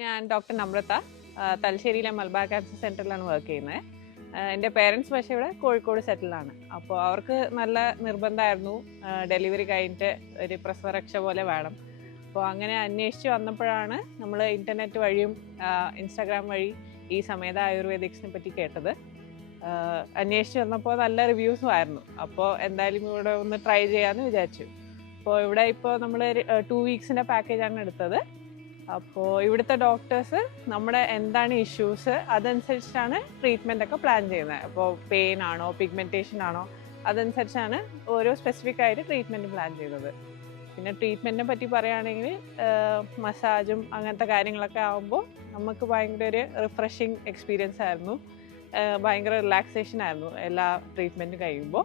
ഞാൻ ഡോക്ടർ നമ്രത തലശ്ശേരിയിലെ Malabar cancer സെൻറ്ററിലാണ് work ചെയ്യുന്നത്. എൻ്റെ പേരൻസ് പക്ഷേ ഇവിടെ കോഴിക്കോട് സെറ്റിലാണ്. അപ്പോൾ അവർക്ക് നല്ല നിർബന്ധമായിരുന്നു ഡെലിവറി കഴിഞ്ഞിട്ട് ഒരു പ്രസവരക്ഷ പോലെ വേണം. അപ്പോൾ അങ്ങനെ അന്വേഷിച്ച് വന്നപ്പോഴാണ് നമ്മൾ ഇൻ്റർനെറ്റ് വഴിയും ഇൻസ്റ്റാഗ്രാം വഴി ഈ സമേത ആയുർവേദിക്സിനെ പറ്റി കേട്ടത്. അന്വേഷിച്ച് വന്നപ്പോൾ നല്ല റിവ്യൂസും ആയിരുന്നു. അപ്പോൾ എന്തായാലും ഇവിടെ ഒന്ന് ട്രൈ ചെയ്യാമെന്ന് വിചാരിച്ചു. അപ്പോൾ ഇവിടെ ഇപ്പോൾ നമ്മൾ 2 വീക്സിൻ്റെ പാക്കേജാണ് എടുത്തത്. അപ്പോൾ ഇവിടുത്തെ ഡോക്ടേഴ്സ് നമ്മുടെ എന്താണ് ഇഷ്യൂസ് അതനുസരിച്ചാണ് ട്രീറ്റ്മെൻ്റ് ഒക്കെ പ്ലാൻ ചെയ്യുന്നത്. അപ്പോൾ പെയിൻ ആണോ പിഗ്മെൻറ്റേഷൻ ആണോ അതനുസരിച്ചാണ് ഓരോ സ്പെസിഫിക് ആയിട്ട് ട്രീറ്റ്മെൻറ്റ് പ്ലാൻ ചെയ്യുന്നത്. പിന്നെ ട്രീറ്റ്മെൻറ്റിനെ പറ്റി പറയുകയാണെങ്കിൽ മസാജും അങ്ങനത്തെ കാര്യങ്ങളൊക്കെ ആകുമ്പോൾ നമുക്ക് ഭയങ്കര ഒരു റിഫ്രഷിങ് എക്സ്പീരിയൻസ് ആയിരുന്നു. ഭയങ്കര റിലാക്സേഷൻ ആയിരുന്നു എല്ലാ ട്രീറ്റ്മെൻറ്റ് കഴിയുമ്പോൾ.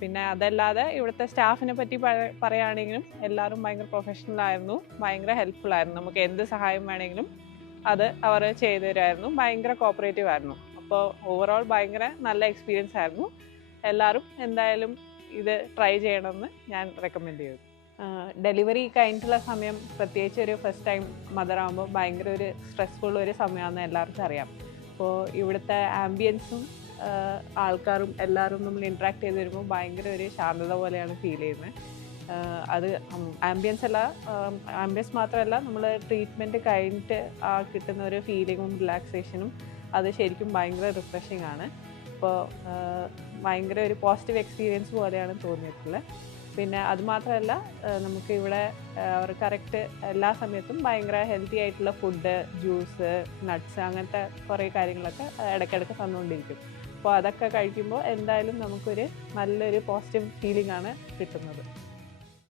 പിന്നെ അതല്ലാതെ ഇവിടുത്തെ സ്റ്റാഫിനെ പറ്റി പറയുകയാണെങ്കിലും എല്ലാവരും ഭയങ്കര പ്രൊഫഷണൽ ആയിരുന്നു, ഭയങ്കര ഹെൽപ്ഫുൾ ആയിരുന്നു. നമുക്ക് എന്ത് സഹായം വേണമെങ്കിലും അത് അവർ ചെയ്തു തരുമായിരുന്നു, ഭയങ്കര കോപ്പറേറ്റീവ് ആയിരുന്നു. അപ്പോൾ ഓവറോൾ ഭയങ്കര നല്ല എക്സ്പീരിയൻസ് ആയിരുന്നു. എല്ലാവരും എന്തായാലും ഇത് ട്രൈ ചെയ്യണമെന്ന് ഞാൻ റെക്കമെൻഡ് ചെയ്തു. ഡെലിവറി കഴിഞ്ഞിട്ടുള്ള സമയം പ്രത്യേകിച്ച് ഒരു ഫസ്റ്റ് ടൈം മദർ ആകുമ്പോൾ ഭയങ്കര ഒരു സ്ട്രെസ്ഫുൾ ഒരു സമയമാണെന്ന് എല്ലാവർക്കും അറിയാം. അപ്പോൾ ഇവിടുത്തെ ആംബിയൻസും ആൾക്കാരും എല്ലാവരും നമ്മൾ ഇൻട്രാക്ട് ചെയ്ത് വരുമ്പോൾ ഭയങ്കര ഒരു ശാന്തത പോലെയാണ് ഫീൽ ചെയ്യുന്നത്. അത് ആംബിയൻസ് മാത്രമല്ല, നമ്മൾ ട്രീറ്റ്മെൻറ്റ് കഴിഞ്ഞിട്ട് കിട്ടുന്ന ഒരു ഫീലിങ്ങും റിലാക്സേഷനും അത് ശരിക്കും ഭയങ്കര റിഫ്രഷിംഗ് ആണ്. അപ്പോൾ ഭയങ്കര ഒരു പോസിറ്റീവ് എക്സ്പീരിയൻസ് പോലെയാണ് തോന്നിയിട്ടുള്ളത്. പിന്നെ അതുമാത്രമല്ല, നമുക്ക് ഇവിടെ അവർ കറക്റ്റ് എല്ലാ സമയത്തും ഭയങ്കര ഹെൽത്തി ആയിട്ടുള്ള ഫുഡ്, ജ്യൂസ്, നട്ട്സ് അങ്ങനത്തെ കുറേ കാര്യങ്ങളൊക്കെ ഇടയ്ക്കിടയ്ക്ക് തന്നുകൊണ്ടിരിക്കും. അപ്പോൾ അതൊക്കെ കഴിക്കുമ്പോൾ എന്തായാലും നമുക്കൊരു നല്ലൊരു പോസിറ്റീവ് ഫീലിംഗ് ആണ് കിട്ടുന്നത്.